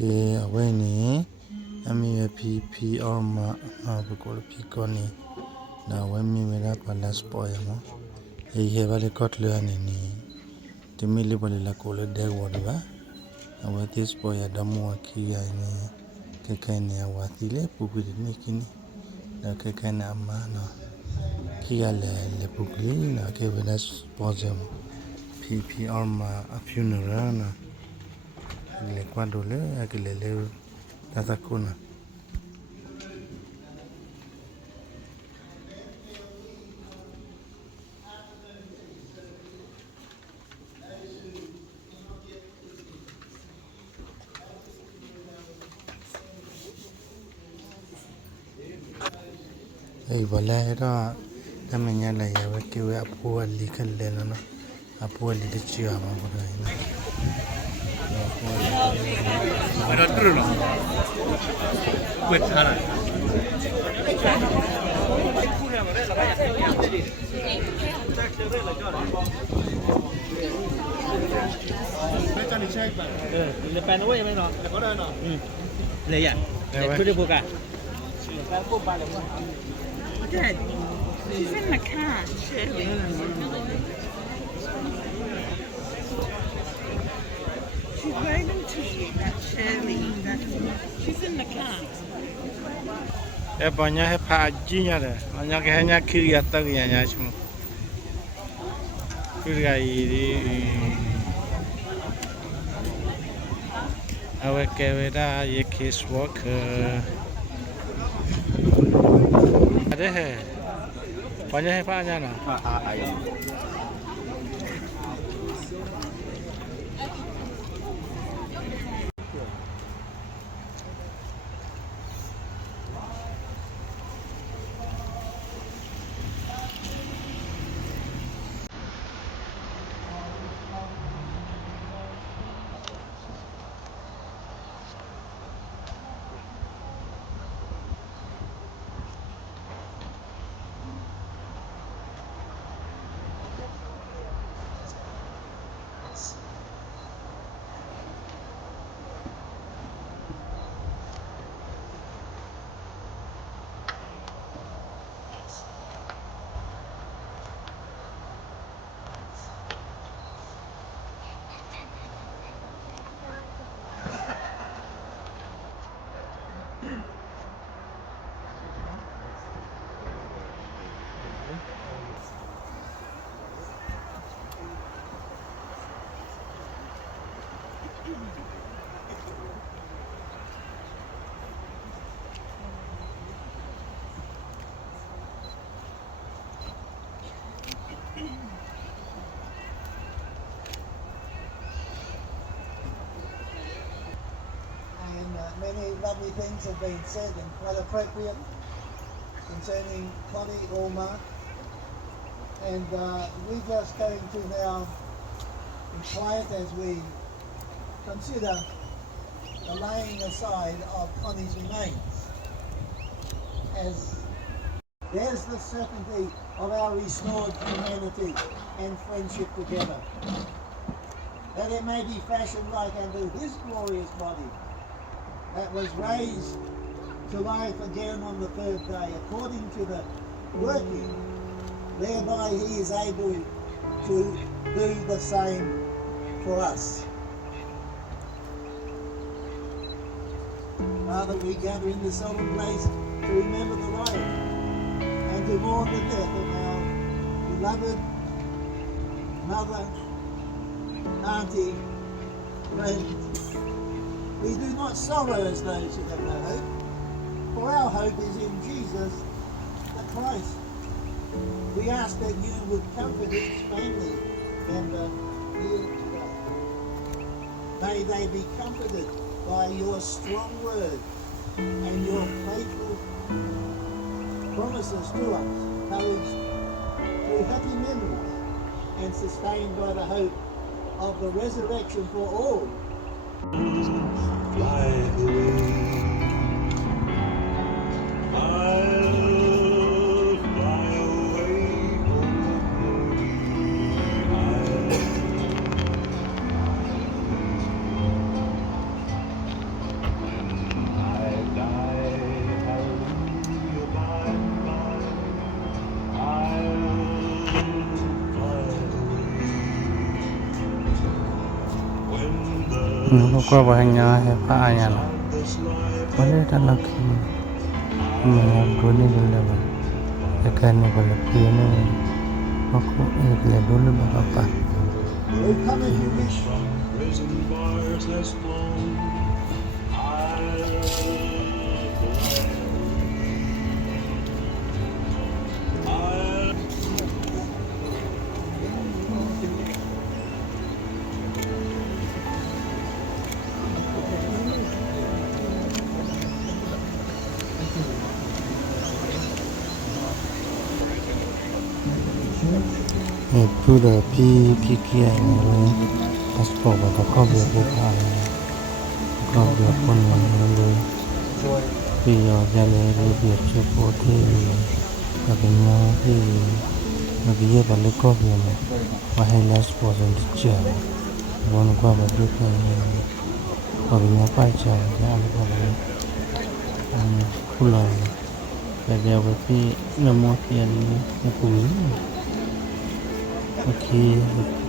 Okay, away MEPP Almark now because Piconi now when me made up a last boy. He have a got learning to me liberally like all the day whatever. And with this boy, I don't want Kia in Kakania Watile, Pugri Nikini, the Kakana Mana Kia Le Pugri, I gave us bosom PP Almark a funeral. Le Quandole, Agile Tatakuna. Hey, Valera, Tamanya, I will give a poor legal lennon, a poor little chiama. I don't know. With Hannah. Le pan away mấy nó, có đây nó. Lấy à? Để cứ đi buộc à? Dad, she's in the car, Shirley. She's waving to you, that Shirley. She's in the car. Em bảo nhá hết phá chi nhá đấy, nhá cái nhá kia gạt tao cái nhá chung, cứ cái đi, awak keweda ye case worker, ada he, banyak he phá nhá nào. Many lovely things have been said and quite appropriate concerning Connie Almark, and we're just going to now be quiet as we consider the laying aside of Connie's remains, as there's the certainty of our restored humanity and friendship together, that it may be fashioned like unto his glorious body, that was raised to life again on the third day, according to the working whereby he is able to do the same for us. Father, we gather in this solemn place to remember the life and to mourn the death of our beloved mother, auntie, friend. We do not sorrow as those who have no hope, for our hope is in Jesus the Christ. We ask that you would comfort each family member here today. May they be comforted by your strong word and your faithful promises to us, encouraged through happy memories and sustained by the hope of the resurrection for all. Fly away. I'll fly away Ko bahanya he pa aya la. Wale ta la ki. Me doni le ba. Ekane bale pi ne. Ako le doni ba pa. You come if you wish. Prison bars has flown. I love the land. Pura pi kia ne. Passport ba ko be ko pa. Ko be ko ne. Pi yo ja le be chu po thi. Ka be nya pi. Ma bi ye ba le ko be ma. Ma he last person to cha. Bon ko ba du ka ne. Ko be nya pa cha ja le ko be. Kula. Ya dia ba pi na mo ya ni ko ni. Okay,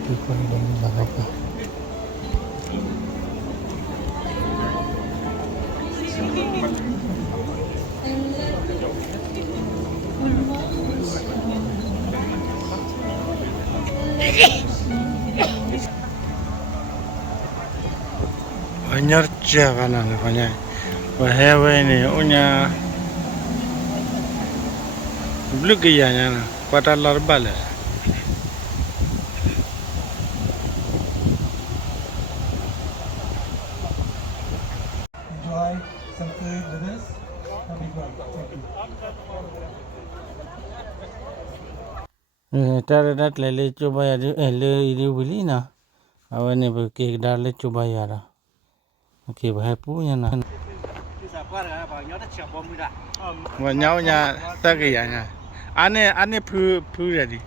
pi ko ne ba pa. Anyar jaga na le banyak. Bahawa ini punya blue gaya na pada larbal. Enjoy some food with us. That'll be great. Thank you. Tara dat le coba ya le ini beli na. Awan ni berke dar le coba ya lah. Okay, bahaya punya na. Wa nyau nya ta gaya nya. Ane pu jadi.